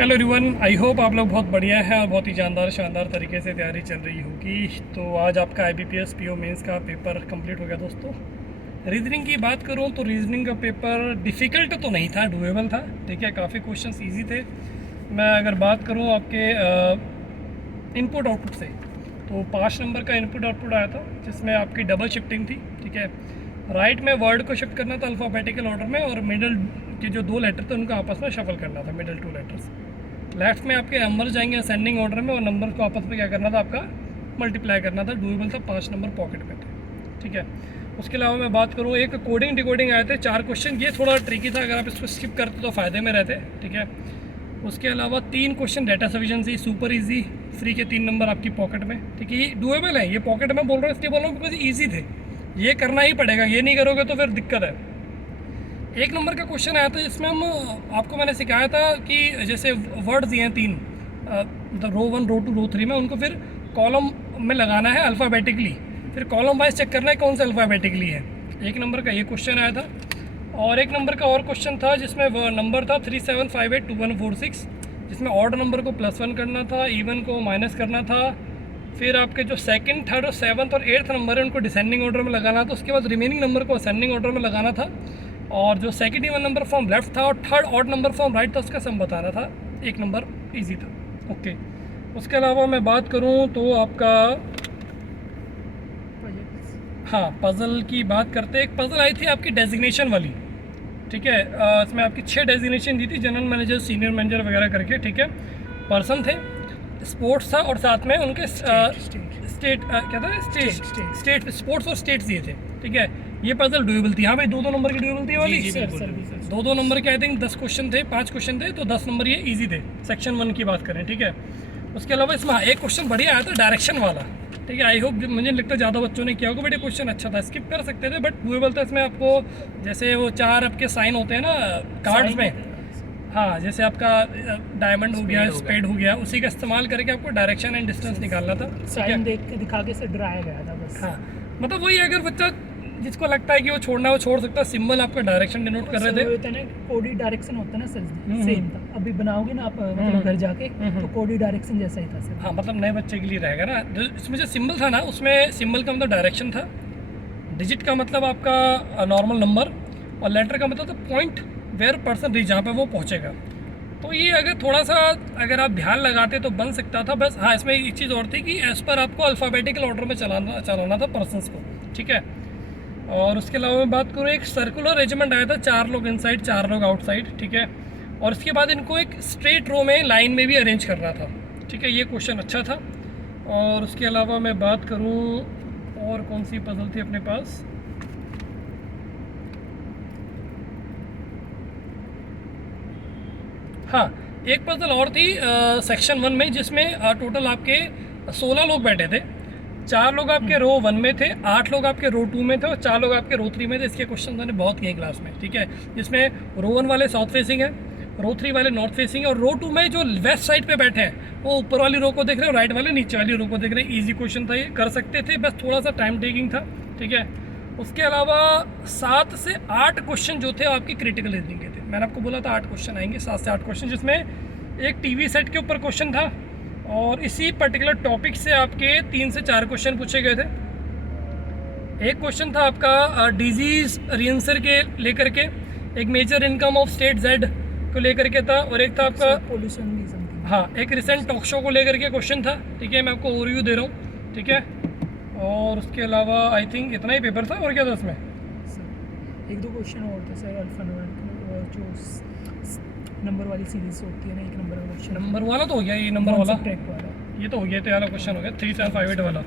Hello everyone, I hope आप लोग बहुत बढ़िया है और बहुत ही शानदार तरीके से तैयारी चल रही होगी। तो आज आपका IBPS PO मेंस का पेपर कंप्लीट हो गया दोस्तों। रीजनिंग की बात करूं तो रीजनिंग का पेपर डिफ़िकल्ट तो नहीं था, डूएबल था। ठीक है, काफ़ी क्वेश्चंस इजी थे। मैं अगर बात करूं आपके इनपुट आउटपुट से, तो 5 नंबर का इनपुट आउटपुट आया था जिसमें आपकी डबल शिफ्टिंग थी। ठीक है, राइट में वर्ड को शिफ्ट करना था अल्फ़ाबेटिकल ऑर्डर में, और मिडल के जो 2 लेटर थे उनको आपस में शफल करना था, मिडल 2 लेटर्स। लेफ्ट में आपके नंबर जाएंगे असेंडिंग ऑर्डर में, और नंबर को आपस में क्या करना था, आपका मल्टीप्लाई करना था। डूएबल था, 5 नंबर पॉकेट में थे। ठीक है, उसके अलावा मैं बात करूँ, एक कोडिंग डिकोडिंग आए थे 4 क्वेश्चन। ये थोड़ा ट्रिकी था, अगर आप इसको स्किप करते तो फ़ायदे में रहते। ठीक है, उसके अलावा 3 question data sufficiency, super easy, free के 3 नंबर आपकी पॉकेट में। ठीक है, ये डूएबल है, ये पॉकेट में बोल रहा हूँ, इसलिए बोल रहा हूँ बिकॉज ईजी थे। ये करना ही पड़ेगा, ये नहीं करोगे तो फिर दिक्कत है। 1 नंबर का क्वेश्चन आया था जिसमें हम आपको मैंने सिखाया था कि जैसे वर्ड्स दिए हैं 3, मतलब रो 1, रो 2, रो 3 में, उनको फिर कॉलम में लगाना है अल्फ़ाबेटिकली, फिर कॉलम वाइज चेक करना है कौन सा अल्फ़ाबेटिकली है। 1 नंबर का ये क्वेश्चन आया था। और 1 नंबर का और क्वेश्चन था जिसमें वो नंबर था 37582146, जिसमें ऑड नंबर को +1 करना था, इवन को माइनस करना था। फिर आपके जो सेकंड, थर्ड और 7th और 8th नंबर है उनको डिसेंडिंग ऑर्डर में लगाना था। उसके बाद रिमेनिंग नंबर को असेंडिंग ऑर्डर में लगाना था। और जो second even number form left था और third odd number form right था, उसका सम बताना था। 1 नंबर इजी था। ओके, उसके अलावा मैं बात करूं तो आपका पज़ल की बात करते, एक पज़ल आई थी आपकी डेजिग्नेशन वाली। ठीक है, इसमें आपकी 6 डेजिग्नेशन दी थी, जनरल मैनेजर, सीनियर मैनेजर वगैरह करके। ठीक है, पर्सन थे, स्पोर्ट्स था, और साथ में उनके स्टेट क्या था, स्टेट स्पोर्ट्स और स्टेट्स दिए थे। ठीक है, ये पजल डूएबल थी। हाँ भाई, 2-2 नंबर की डूएबल थी वाली। 2-2 नंबर के आई थिंक 10 क्वेश्चन थे, 5 क्वेश्चन थे, तो 10 नंबर ये इजी थे, सेक्शन 1 की बात करें। ठीक है, उसके अलावा इसमें एक क्वेश्चन बढ़िया आया था, डायरेक्शन वाला। ठीक है, आई होप, मुझे लगता है ज़्यादा बच्चों ने किया होगा, बट ये क्वेश्चन अच्छा था, स्किप कर सकते थे, बट डूएबल था। इसमें आपको जैसे वो 4 आपके साइन होते हैं ना कार्ड्स में, हाँ, जैसे आपका डायमंड हो गया, स्पेड हो गया, उसी का इस्तेमाल करके आपको डायरेक्शन एंड डिस्टेंस निकालना था। साइन देख के दिखा के से डराया गया था बस। हाँ, मतलब वही, अगर बच्चा जिसको लगता है कि वो छोड़ना है वो छोड़ सकता है। सिंबल आपका डायरेक्शन डिनोट कर रहे थे। होता है ना, कोडी डायरेक्शन होता है ना सर, सेम था। अभी बनाओगे ना आप, मतलब घर जाके, तो कोडी डायरेक्शन जैसा ही था सर। हाँ, मतलब नए बच्चे के लिए रहेगा ना। इसमें जो सिंबल था ना, उसमें सिंबल का मतलब डायरेक्शन था, डिजिट का मतलब आपका नॉर्मल नंबर, और लेटर का मतलब था पॉइंट वेयर पर्सन रीच, जहाँ पे वो पहुँचेगा। तो ये अगर थोड़ा सा अगर आप ध्यान लगाते तो बन सकता था। बस हाँ, इसमें एक चीज़ और थी कि एज पर आपको अल्फ़ाबेटिकल ऑर्डर में चलाना था पर्सनस को। ठीक है, और उसके अलावा मैं बात करूँ, एक सर्कुलर रेजिमेंट आया था, 4 लोग इनसाइड, 4 लोग आउटसाइड। ठीक है, और इसके बाद इनको एक स्ट्रेट रो में लाइन में भी अरेंज करना था। ठीक है, ये क्वेश्चन अच्छा था। और उसके अलावा मैं बात करूँ, और कौन सी पजल थी अपने पास, हाँ, एक पजल और थी सेक्शन 1 में, जिसमें टोटल आपके 16 लोग बैठे थे। 4 लोग आपके रो 1 में थे, 8 लोग आपके रो 2 में थे, और 4 लोग आपके रो 3 में थे। इसके क्वेश्चन मैंने बहुत किए क्लास में। ठीक है, जिसमें रो 1 वाले साउथ फेसिंग है, रो 3 वाले नॉर्थ फेसिंग है, और रो 2 में जो वेस्ट साइड पे बैठे हैं वो ऊपर वाली रो को देख रहे हैं, राइट वाले नीचे वाली रो को देख रहे हैं। ईजी क्वेश्चन था, ये कर सकते थे, बस थोड़ा सा टाइम टेकिंग था। ठीक है, उसके अलावा 7 से 8 क्वेश्चन जो थे आपकी क्रिटिकल रीजनिंग के थे। मैंने आपको बोला था 8 क्वेश्चन आएंगे, 7 से 8 क्वेश्चन, जिसमें एक टीवी सेट के ऊपर क्वेश्चन था, और इसी पर्टिकुलर टॉपिक से आपके 3 से 4 क्वेश्चन पूछे गए थे। एक क्वेश्चन था आपका डिजीज रियंसर के लेकर के, एक major income of state Z को लेकर के था, और एक था आपका पोल्यूशन, हाँ, एक रिसेंट टॉक शो को लेकर के क्वेश्चन था। ठीक है, मैं आपको ओवरव्यू दे रहा हूँ। ठीक है, और उसके अलावा आई थिंक इतना ही पेपर था। और क्या था उसमें, 1-2 क्वेश्चन और थे सर, अल्फान्यूमेरिकल जो नंबर वाली सीरीज होती है ना, 1 नंबर का क्वेश्चन। नंबर वाला तो हो गया, ये नंबर वाला, ट्रैक वाला, ये तो हो गया, तो वाला क्वेश्चन हो गया, 3758 वाला।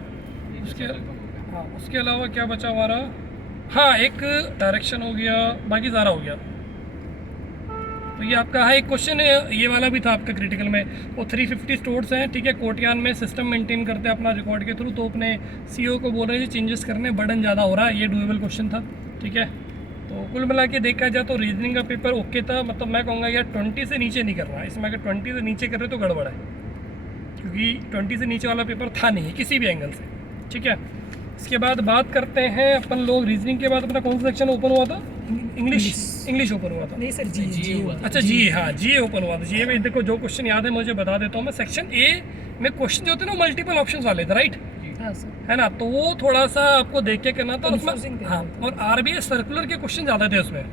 उसके हाँ, उसके अलावा क्या बचा हमारा, हाँ, एक डायरेक्शन हो गया, बाकी सारा हो गया। तो ये आपका है एक क्वेश्चन है, ये वाला भी था आपका क्रिटिकल में। वो 350 स्टोर्स हैं। ठीक है, कोटियान में सिस्टम मेंटेन करते हैं अपना रिकॉर्ड के थ्रू, तो अपने CEO को बोल रहे हैं चेंजेस करने, बर्डन ज़्यादा हो रहा है। ये डूएबल क्वेश्चन था। ठीक है, तो कुल मिला के देखा जाए तो रीजनिंग का पेपर ओके था। मतलब मैं कहूँगा यार 20 से नीचे नहीं कर रहा, इसमें अगर 20 से नीचे कर रहे तो गड़बड़ है, क्योंकि 20 से नीचे वाला पेपर था नहीं किसी भी एंगल से। ठीक है, इसके बाद बात करते हैं अपन लोग रीजनिंग के बाद अपना कौन सा सेक्शन ओपन हुआ था, इंग्लिश। इंग्लिश ओपन हुआ था। नहीं सर, जी जी हुआ था। अच्छा जी, हाँ जी ओपन हुआ था। जी में देखो जो क्वेश्चन याद है मुझे बता देता हूँ मैं। सेक्शन ए में क्वेश्चन जो होते हैं ना मल्टीपल ऑप्शंस वाले थे, राइट, हाँ सर। है ना, तो वो थोड़ा सा आपको देख के करना था उसमें। Confusing थे। हाँ, और आरबीआई सर्कुलर के क्वेश्चन ज़्यादा थे उसमें,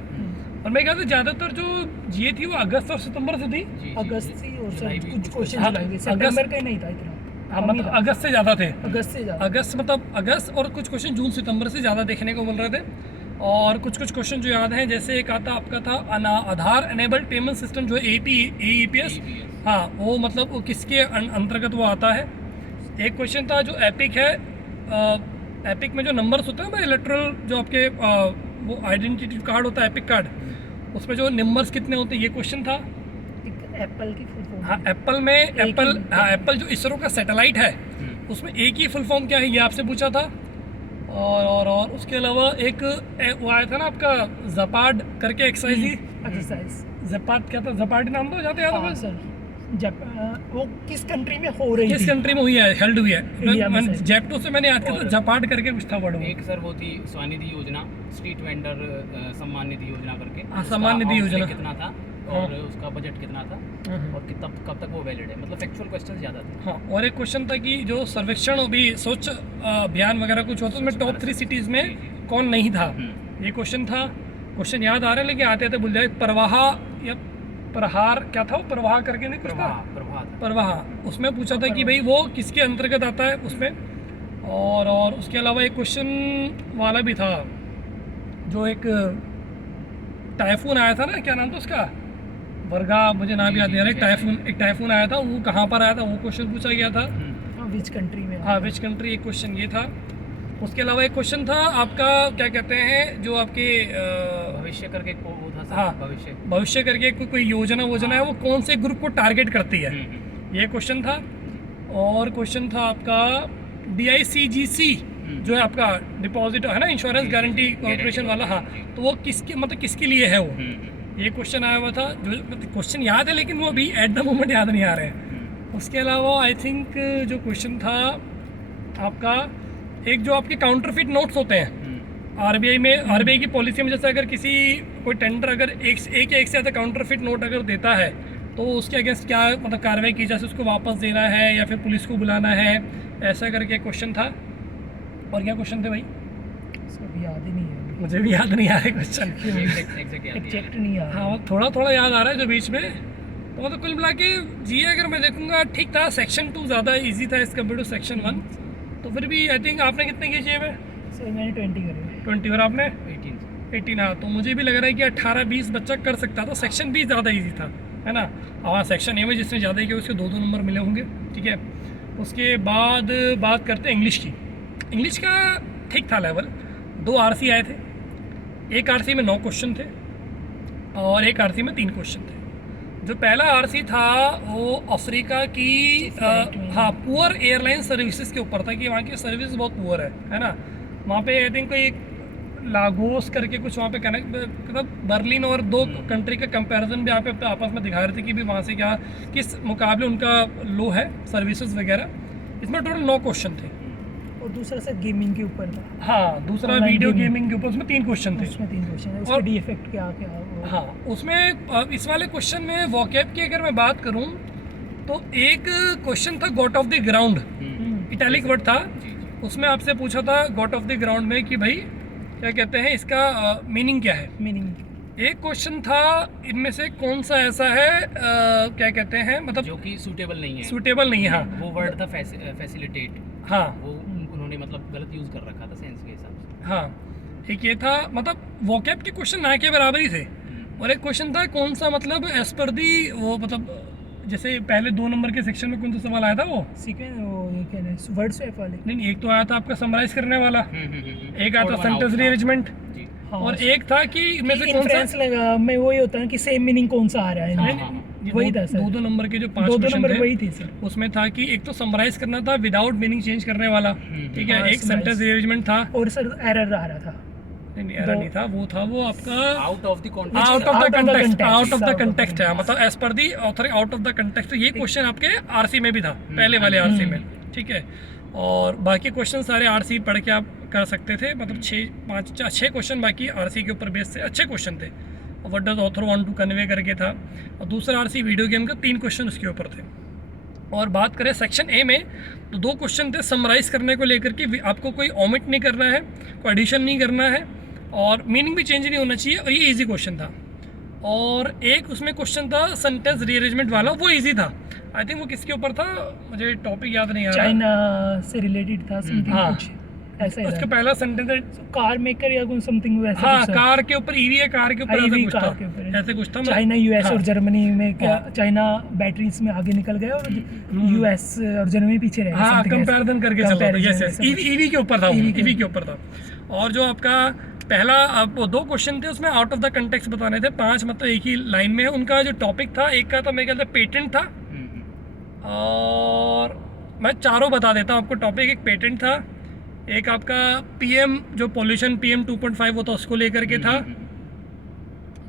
और मेरे ख्याल से ज़्यादातर जो जी थी वो अगस्त और सितंबर से थी। अगस्त से, और जुलाई सर भी कुछ कुछ क्वेश्चन हाँ, जुलाई के, अगस्त- सितंबर का ही नहीं था इतना। हाँ, कम ही मतलब था। अगस्त से ज़्यादा थे। अगस्त से ज़्यादा। अगस्त मतलब अगस्त, और कुछ क्वेश्चन जून सितंबर से ज़्यादा देखने को मिल रहे थे। और कुछ क्वेश्चन जो याद हैं, जैसे एक आता आपका था आधार एनेबल्ड पेमेंट सिस्टम जो है APS, हाँ, वो मतलब वो किसके अंतर्गत वो आता है। एक क्वेश्चन था जो एपिक है, एपिक में जो नंबर्स होते हैं ना इलेक्ट्रल, जो आपके वो आइडेंटिटी कार्ड होता है एपिक कार्ड, उसमें जो नंबर्स कितने होते हैं, ये क्वेश्चन था। एक एप्पल की फुल फॉर्म। हाँ, एप्पल में एप्पल जो इसरो का सैटेलाइट है उसमें एक ही फुल फॉर्म क्या है ये आपसे पूछा था। और उसके अलावा एक वो आया था ना आपका जपाड करके एक्सरसाइज ही, एक्सरसाइज। जपाड क्या था, जपाडी नाम तो जाते याद हाँ है सर। वो किस कंट्री में हो रही किस थी? कंट्री में हुई है, हेल्ड हुई इंडिया में है। शायद। जेप्टो से मैंने याद किया था, और जपाड करके कुछ था वर्ड वो। एक सर वो थी स्वनिधि योजना, स्ट्रीट वेंडर सम्मान निधि योजना करके। हाँ, उसका सम्मान निधि outlay योजना। कितना था हाँ। और उसका बजट कितना था और कब तक वो वैलिड है, मतलब फैक्चुअल क्वेश्चन ज़्यादा थे। हाँ, और एक क्वेश्चन था कि जो सर्वेक्षण अभी स्वच्छ अभियान वगैरह कुछ होता है उसमें टॉप 3 सिटीज़ में कौन नहीं था, ये क्वेश्चन था। क्वेश्चन याद आ रहा है लेकिन आते आते भूल जाए। प्रवाह या प्रहार क्या था वो, प्रवाह करके नहीं कुछ था, प्रभात प्रवाह, उसमें पूछा था कि भाई वो किसके अंतर्गत आता है उसमें। और उसके अलावा एक क्वेश्चन वाला भी था, जो एक टाइफून आया था ना, क्या नाम था उसका, वर्गा, मुझे नाम याद नहीं आ रहा है। एक टाइफून आया था, वो कहाँ पर आया था वो क्वेश्चन पूछा गया था। विच कंट्री में? हाँ, विच कंट्री, एक क्वेश्चन ये था। उसके अलावा एक क्वेश्चन था आपका, क्या कहते हैं जो आपके भविष्य करके वो था सर, हाँ, भविष्य करके कोई योजना है, वो कौन से ग्रुप को टारगेट करती है, ये क्वेश्चन था। और क्वेश्चन था आपका DICGC जो है आपका डिपॉजिट है ना, इंश्योरेंस गारंटी कॉर्पोरेशन वाला, हाँ, तो वो किसके मतलब किसके लिए है वो, ये क्वेश्चन आया हुआ था। जो मतलब क्वेश्चन याद है लेकिन वो अभी एट द मोमेंट याद नहीं आ रहे हैं। उसके अलावा आई थिंक जो क्वेश्चन था आपका, एक जो आपके काउंटरफिट नोट्स होते हैं आरबीआई की पॉलिसी में, जैसे अगर किसी कोई टेंडर अगर एक या एक से ज़्यादा काउंटरफिट नोट अगर देता है तो उसके अगेंस्ट क्या मतलब कार्रवाई की जाए, उसको वापस देना है या फिर पुलिस को बुलाना है, ऐसा करके क्वेश्चन था। और क्या क्वेश्चन थे भाई, सब याद ही नहीं है मुझे भी याद नहीं आ रहे क्वेश्चन। एग्जैक्ट नहीं आ रहा। हाँ, थोड़ा याद आ रहा है जो बीच में। तो मतलब कुल मिला के जी अगर मैं देखूंगा ठीक था। सेक्शन 2 ज़्यादा इजी था एज कम्पेयर टू सेक्शन 1, तो फिर भी आई थिंक आपने कितने किए चाहिए में? सर मैंने 20 करे। 20, और आपने 18। हाँ, तो मुझे भी लग रहा है कि 18-20 बच्चा कर सकता था। सेक्शन बी ज़्यादा इजी था, है ना। हाँ, सेक्शन ए में जिसने ज़्यादा किया उसके 2-2 नंबर मिले होंगे, ठीक है। उसके बाद बात करते हैं इंग्लिश की। इंग्लिश का ठीक था लेवल। 2 RC आए थे, एक RC में 9 क्वेश्चन थे और एक RC में 3 क्वेश्चन थे। जो पहला RC था वो अफ्रीका की हाँ पुअर एयरलाइन सर्विसेज के ऊपर था कि वहाँ की सर्विस बहुत पुअर है ना। वहाँ पे आई थिंक कोई लागोस करके कुछ वहाँ पे कनेक्ट, मतलब बर्लिन और 2 कंट्री का कंपैरिजन भी यहाँ पे आपस में दिखा रहे थे कि भी वहाँ से क्या किस मुकाबले उनका लो है सर्विसेज वगैरह। इसमें टोटल 9 क्वेश्चन थे। और दूसरा सर गेमिंग के ऊपर था। हाँ, दूसरा Online वीडियो gaming। गेमिंग के ऊपर, उसमें 3 क्वेश्चन थे। उसमें 3 क्वेश्चन है, उसका और- डी इफेक्ट क्या क्या हाँ, उसमें इस वाले क्वेश्चन में वोकैब की अगर मैं बात करूँ तो एक क्वेश्चन था got off the ground, italic word था। उसमें आपसे पूछा था गॉट ऑफ द ग्राउंड में कि भाई क्या कहते हैं इसका मीनिंग क्या है। मीनिंग। एक क्वेश्चन था इनमें से कौन सा ऐसा है क्या कहते हैं मतलब जो कि सूटेबल नहीं है, सूटेबल नहीं है। हाँ, वो वर्ड था फैसिलिटेट, हाँ, वो उन्होंने मतलब गलत यूज कर रखा था सेंस के हिसाब से। हाँ, एक ये था मतलब वोकैब के क्वेश्चन ना के बराबर ही थे। और एक क्वेश्चन था कौन सा मतलब एज पर दी वो मतलब जैसे पहले 2 नंबर के सेक्शन में कौन सा सवाल आया था वो सीक्वेंस, वो ये क्या है वर्ड स्वैप वाले। नहीं, एक तो आया था आपका समराइज करने वाला, एक आया था Odd one सेंटेंस out था। रीअरेंजमेंट, हाँ, और एक था कि इनमें से कौन सा इन्फ्लुएंस लगा में वही होता है कि सेम मीनिंग कौन सा आ रहा है हाँ, इनमें। हाँ, ये वही था सर। 2 नंबर के जो 5 2 क्वेश्चन नंबर थे वही थे सर। उसमें था कि एक तो समराइज करना था विदाउट मीनिंग चेंज करने वाला, ठीक है, हाँ, एक summarize। सेंटेंस रीअरेंजमेंट था। और सर एरर आ रहा था। नहीं, एरर नहीं था, वो था वो आपका out of the out context. Of the Out of the context, context, out of the out of the context है, context। मतलब as per the author out of the context. ये क्वेश्चन आपके आरसी में भी था, पहले वाले आरसी में, ठीक है। और बाकी क्वेश्चन सारे आरसी पढ़ के आप कर सकते थे, मतलब 6 क्वेश्चन बाकी आरसी के ऊपर बेस से अच्छे क्वेश्चन थे। What does author want to convey करके था, और दूसरा आरसी वीडियो गेम का 3 क्वेश्चन उसके ऊपर थे। और बात करें सेक्शन ए में तो 2 क्वेश्चन थे समराइज करने को लेकर के, आपको कोई ओमिट नहीं करना है, कोई एडिशन नहीं करना है और मीनिंग भी चेंज नहीं होना चाहिए, और ये इजी क्वेश्चन था। और एक उसमें क्वेश्चन था सेंटेंस रीअरेंजमेंट वाला, वो इजी था। आई थिंक वो किसके ऊपर था, मुझे टॉपिक याद नहीं आ रहा। चाइना से रिलेटेड था समथिंग, हाँ। कुछ ऐसा ही उसका था। पहला सेंटेंस है, कार मेकर या कुछ समथिंग वैसा हाँ कुछ था। कार के ऊपर ईवी है, कार के ऊपर ऐसा EV कुछ कार था, के ऊपर है। ऐसे कुछ था। चाइना यूएस हाँ। और जर्मनी में क्या, हाँ। चाइना बैटरीज में आगे निकल गया और यूएस और जर्मनी पीछे रह गए, हाँ something ऐसा। कंपैरिजन करके चल रहा था, Comparison यस ऐसा यस, कुछ। ईवी के ऊपर था, EV के ईवी के ऊपर था। और जो आपका पहला अब वो 2 क्वेश्चन थे उसमें आउट ऑफ द कंटेक्स्ट बताने थे, 5 मतलब एक ही लाइन में है। उनका जो टॉपिक था, एक का तो मेरे ख्याल से पेटेंट था, और मैं चारों बता देता हूँ आपको। टॉपिक एक पेटेंट था, एक आपका पीएम जो पॉल्यूशन PM 2.5 होता उसको लेकर के था,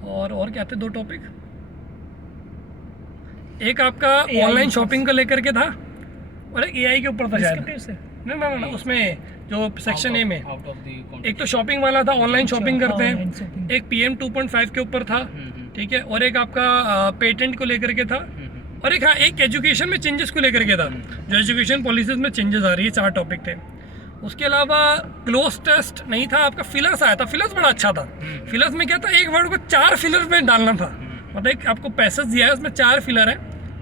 और क्या थे 2 टॉपिक, एक आपका AI ऑनलाइन शॉपिंग को लेकर के था, और एक AI के ऊपर था शायद। Descriptive से। ना उसमें जो सेक्शन ए में आउट ऑफ द एक तो शॉपिंग वाला था, ऑनलाइन शॉपिंग करते हाँ, online हैं, shopping। एक PM 2.5 के ऊपर था, ठीक है, और एक आपका पेटेंट को लेकर के था, और एक हाँ एक एजुकेशन में चेंजेस को लेकर के था, जो एजुकेशन पॉलिसीज में चेंजेस आ रही है। 4 टॉपिक थे। उसके अलावा क्लोज टेस्ट नहीं था आपका, फिलर्स आया था। फिलर्स बड़ा अच्छा था। फिलर्स में क्या था, एक वर्ड को 4 फिलर में डालना था, मतलब एक आपको पैसेज दिया है उसमें 4 फिलर है,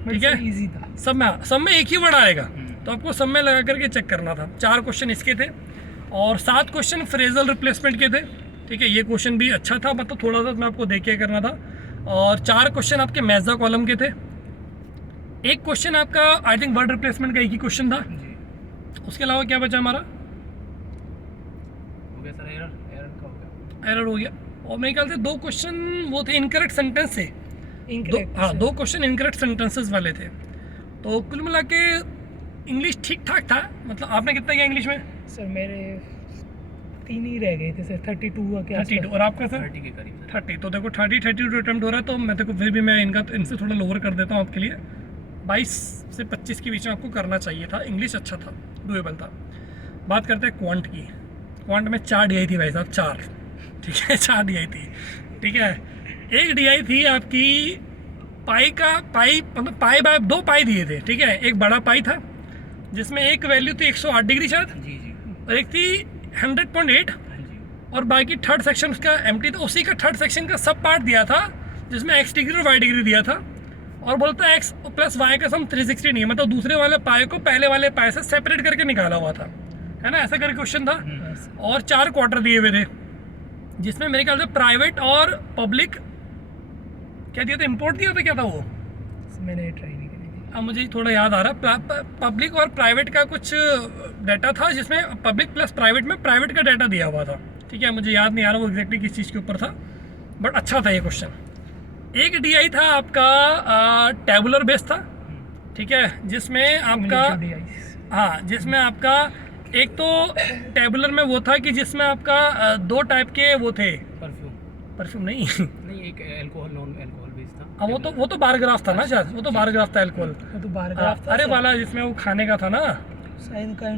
ठीक है, इजी था। सब में एक ही वर्ड आएगा, तो आपको सब में लगा करके चेक करना था। 4 क्वेश्चन इसके थे, और 7 क्वेश्चन फ्रेजल रिप्लेसमेंट के थे, ठीक है। ये क्वेश्चन भी अच्छा था, मतलब थोड़ा सा मैं आपको देख के करना था। और 4 क्वेश्चन आपके मैजा कॉलम के थे। एक क्वेश्चन आपका आई थिंक वर्ड रिप्लेसमेंट का एक ही क्वेश्चन था। उसके अलावा क्या बचा हमारा, हो गया सर, एरर का हो गया। एरर हो गया। और मेरे ख्याल से 2 क्वेश्चन वो थे इनकरेक्ट सेंटेंस से, हाँ 2 क्वेश्चन इनकरेक्ट सेंटेंसेस वाले थे। तो कुल मिला के इंग्लिश ठीक ठाक था। मतलब आपने कितना किया इंग्लिश में? सर मेरे 3 ही रह गए थे सर, 32 के 32। और आपका सर? 30 के करीब सर। 30। तो देखो 32 अटेम्प्ट हो रहा है, तो मैं देखो फिर भी मैं इनसे थोड़ा लोअर कर देता हूँ आपके लिए। 22 से 25 के बीच में आपको करना चाहिए था। इंग्लिश अच्छा था, डुएबल था। बात करते हैं क्वांट की। क्वांट में 4 DI थी भाई साहब, 4, ठीक है, 4 DI थी, ठीक है। एक DI थी आपकी पाई मतलब पाई बाय 2 पाई दिए थे, ठीक है। एक बड़ा पाई था जिसमें एक वैल्यू थी 108 डिग्री शायद, जी जी और एक थी 100.8, हाँ जी। और बाकी थर्ड सेक्शन उसका एम्प्टी था। उसी का थर्ड सेक्शन का सब पार्ट दिया था जिसमें x डिग्री और y डिग्री दिया था, और बोलता है x प्लस y का सम 360 नहीं है, मतलब दूसरे वाले पाए को पहले वाले पाए से सेपरेट करके निकाला हुआ था, है ना, ऐसा करके क्वेश्चन था। और 4 क्वार्टर दिए हुए थे, जिसमें मेरे ख्याल से प्राइवेट और पब्लिक क्या दिया था, इम्पोर्ट दिया था, क्या था वो, मैंने ट्राई नहीं करी थी। अब मुझे थोड़ा याद आ रहा। पब्लिक और प्राइवेट का कुछ डाटा था, जिसमें पब्लिक प्लस प्राइवेट में प्राइवेट का डाटा दिया हुआ था, ठीक है। मुझे याद नहीं आ रहा वो एग्जैक्टली किस चीज़ के ऊपर था, बट अच्छा था ये क्वेश्चन। एक DI था आपका टेबुलर बेस था, ठीक है, जिसमें आपका हाँ जिसमें आपका एक तो टेबुलर में वो था कि जिसमें आपका 2 टाइप के वो थे, परफ्यूम नहीं नहीं, एक अल्कोहल नॉन अल्कोहल बेस था। हाँ वो तो बार ग्राफ था ना शायद, वो तो बार ग्राफ था अल्कोहल। वो तो बार ग्राफ था अरे सर। वाला जिसमें वो खाने का था ना, शायद का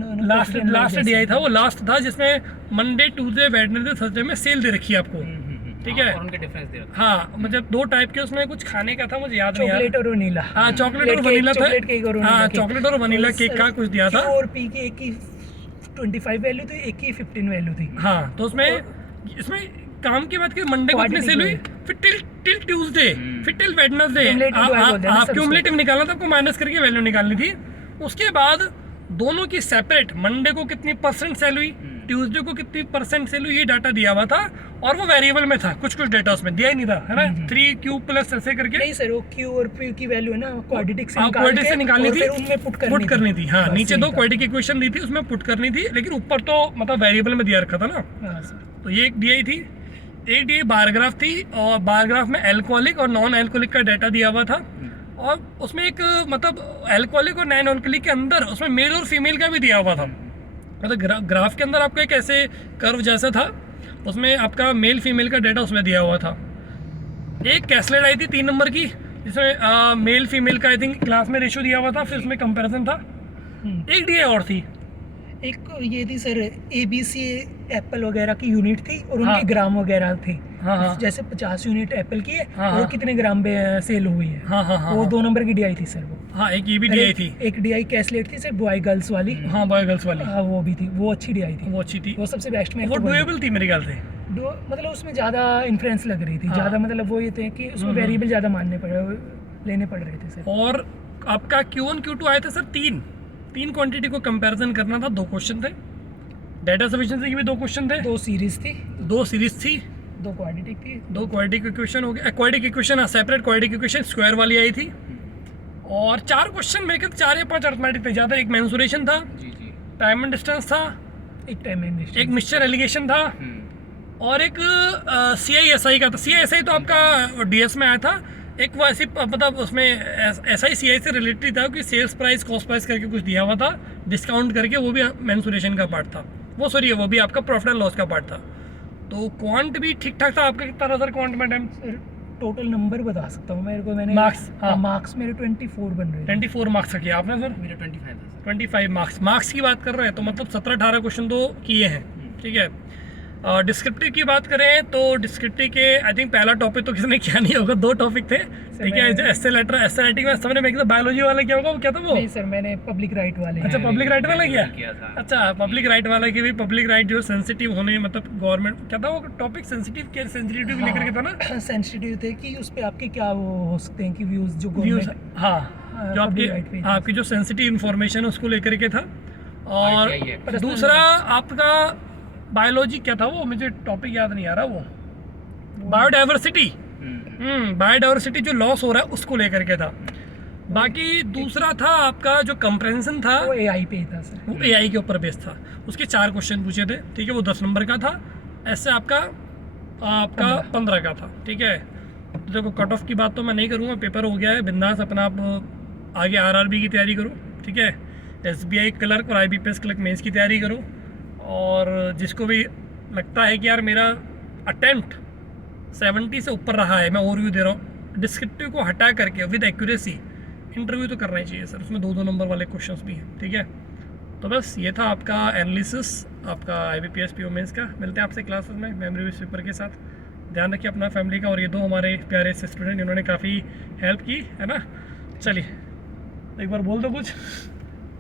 लास्ट DI था, वो लास्ट था जिसमें मंडे ट्यूसडे वेडनेसडे थर्सडे में सेल दे रखी है आपको, ठीक है। और उनके डिफरेंस दे रखा हाँ मतलब 2 टाइप के उसमें कुछ खाने का था, मुझे याद नहीं आ चॉकलेट रहा। और वनीला। हाँ चॉकलेट और वनीला था, चॉकलेट केक और वनीला हाँ केक। चॉकलेट और वनीला केक का कुछ दिया था। Q और P की एक की 25 वैल्यू थी, एक की 15 वैल्यू थी। हाँ तो उसमें इसमें काम की बात की मंडे को अपने सेल हुई, फिर टिल ट्यूसडे, फिर टिल वेडनेसडे आप क्यूमुलेटिव निकालना था, आपको माइनस करके वैल्यू निकालनी थी। उसके बाद दोनों की सेपरेट, मंडे को कितनी % सेल हुई, ट्यूसडे को कितनी % सेल हुई, ये डाटा दिया हुआ था, और वो वेरिएबल में था, कुछ डेटा उसमें दिया ही नहीं था, है ना। 3Q प्लस ऐसे करके नहीं सर, वो Q और P की वैल्यू है ना, क्वाड्रेटिक से क्वाड्रेटिक से निकालनी और थी, फिर उनमें पुट करनी थी। हाँ बस नीचे यही 2 था। क्वाड्रेटिक इक्वेशन दी थी, उसमें पुट करनी थी, लेकिन ऊपर तो मतलब वेरिएबल में दिया रखा था ना। हाँ सर। तो ये एक DI थी। एक DI बार ग्राफ थी, और बार ग्राफ में अल्कोहलिक और नॉन अल्कोहलिक का डाटा दिया हुआ था, और उसमें एक मतलब अल्कोहलिक और नॉन अल्कोहलिक के अंदर उसमें मेल और फीमेल का भी दिया हुआ था। मतलब ग्राफ के अंदर आपको एक ऐसे कर्व जैसा था, उसमें आपका मेल फीमेल का डाटा उसमें दिया हुआ था। एक कैसलेट आई थी 3 नंबर की, जिसमें मेल फीमेल का आई थिंक क्लास में रेशियो दिया हुआ था, फिर उसमें कंपैरिजन था। एक DI और थी, एक ये थी सर ABC एप्पल वगैरह की यूनिट थी और हाँ। उनके ग्राम वगैरह थे। हाँ हाँ जैसे 50 यूनिट एप्पल की है हाँ, और वो हाँ। कितने ग्राम पे सेल हुई है। हाँ हाँ हाँ वो हाँ। 2 नंबर की DI थी सर वो। हाँ एक ये भी और DI थी। एक DI कैसलेट थी सर, बॉय गर्ल्स वाली। हाँ बॉय गर्ल्स वाली, हाँ वो भी थी, वो अच्छी DI थी। वो अच्छी थी। वो सबसे बेस्ट में वो डुएबल थी मेरे ख्याल से। मतलब उसमें ज़्यादा इन्फ्लुएंस लग रही थी हाँ। ज़्यादा, मतलब वो ये थे कि उसमें वेरिएबल ज़्यादा लेने पड़ रहे थे सर। और आपका Q1 Q2 आए थे सर तीन क्वांटिटी को कंपैरिजन करना था, 2 क्वेश्चन थे। डाटा सफिशिएंसी के भी 2 क्वेश्चन थे, 2 सीरीज थी, 2 सीरीज थी, 2 क्वाड्रेटिक थी, 2 क्वाड्रेटिक इक्वेशन हो गया। Quadratic equation separate quadratic equation square वाली आई थी। और 4 क्वेश्चन मेरे ख्याल 4 या 5 अर्थमेटिक थे ज़्यादा। एक मेंसुरेशन था, जी जी। टाइम एंड डिस्टेंस था, एक टाइम एंड एक मिक्सचर एलिगेशन था, और एक CISI का था। CISI तो आपका DS में आया था। एक वो ऐसी मतलब उसमें SI CI से रिलेटेड था कि सेल्स प्राइस कॉस्ट प्राइस करके कुछ दिया हुआ था डिस्काउंट करके, वो भी मेंसुरेशन का पार्ट था। वो भी आपका प्रॉफिट एंड लॉस का पार्ट था। तो क्वांट भी ठीक ठाक था। आपका कितना था सर क्वांट में टाइम? टोटल नंबर बता सकता हूँ मेरे को, मैंने Marks, हाँ। मार्क्स मेरे 24 बन रहे थे। 24 मार्क्स का किया आपने सर? मेरा 25 था सर। 25 मार्क्स की बात कर रहे हैं तो मतलब 17-18 क्वेश्चन तो किए हैं, ठीक है। डिस्क्रिप्टिव की बात करें तो डिस्क्रिप्टिव के आई थिंक पहला टॉपिक तो किसी ने किया नहीं होगा, 2 टॉपिक थे, ठीक है। एस्से राइटिंग में सबने में बायोलॉजी वाला क्या होगा, वो क्या था वो? नहीं सर, मैंने पब्लिक राइट वाले अच्छा पब्लिक राइट वाला किया किया था। अच्छा पब्लिक राइट वाला की भी। पब्लिक राइट जो सेंसिटिव होने मतलब गवर्नमेंट क्या था वो टॉपिक, सेंसिटिविटी को लेकर के था ना। सेंसिटिव थे कि उस पे आपके क्या वो हो सकते हैं कि व्यूज जो व्यूज, गवर्नमेंट हाँ जो public right पे आपकी था। आपकी जो सेंसिटिव इंफॉर्मेशन है उसको लेकर के था। और RTI है। दूसरा आपका बायोलॉजी क्या था वो, मुझे टॉपिक याद नहीं आ रहा, वो बायोडाइवर्सिटी। बायोडाइवर्सिटी जो लॉस हो रहा है उसको लेकर के था। बाकी दूसरा था आपका जो कंप्रेंशन था वो AI पे ही था सर। वो AI के ऊपर बेस्ड था। उसके 4 क्वेश्चन पूछे थे, ठीक है। वो 10 नंबर का था। ऐसे आपका 15 का था, ठीक है। तो देखो कट ऑफ की बात तो मैं नहीं करूँगा, पेपर हो गया है, बिंदास अपना आप आगे RRB की तैयारी करो, ठीक है। SBI क्लर्क और IBPS क्लर्क मेंस की तैयारी करो। और जिसको भी लगता है कि यार मेरा अटेम्प्ट 70 से ऊपर रहा है, मैं ओवरव्यू दे रहा हूँ, डिस्क्रिप्टिव को हटा करके विद एक्यूरेसी इंटरव्यू तो करना ही चाहिए सर। उसमें 2-2 नंबर वाले क्वेश्चंस भी हैं, ठीक है। तो बस ये था आपका एनालिसिस आपका IBPS PO मेंस का। मिलते हैं आपसे क्लासेस में मेमोरी रिव्यू पेपर के साथ। ध्यान रखिए अपना फैमिली का। और ये 2 हमारे प्यारे से स्टूडेंट इन्होंने काफ़ी हेल्प की है ना। चलिए एक बार बोल दो कुछ।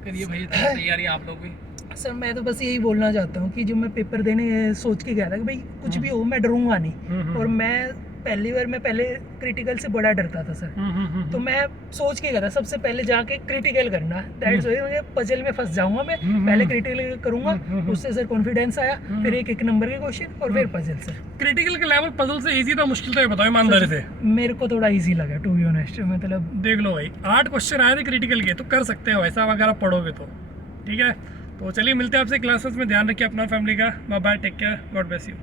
करिए भाई तैयारी आप लोग भी। सर मैं तो बस यही बोलना चाहता हूँ कि जब मैं पेपर देने सोच के गया था कि भाई कुछ भी हो मैं डरूंगा नहीं। और मैं पहली बार पहले क्रिटिकल से बड़ा डरता था सर। तो मैं सोच के गया था सबसे पहले जाके क्रिटिकल करना, दैट्स व्हाई मुझे पजल में फंस जाऊंगा मैं। पहले क्रिटिकल करूंगा, उससे सर कॉन्फिडेंस आया, फिर एक नंबर के क्वेश्चन और फिर पजल। सर क्रिटिकल का लेवल पजल से इजी था मुश्किल था, ये बताओ ईमानदारी से। मेरे को थोड़ा इजी लगा टू बी ऑनेस्ट। मतलब देख लो भाई 8 क्वेश्चन आए थे क्रिटिकल के, तो कर सकते हो ऐसा अगर आप पढ़ोगे तो, ठीक है। तो चलिए मिलते हैं आपसे क्लासेस में। ध्यान रखिए अपना फैमिली का। Bye bye, take care, God bless you.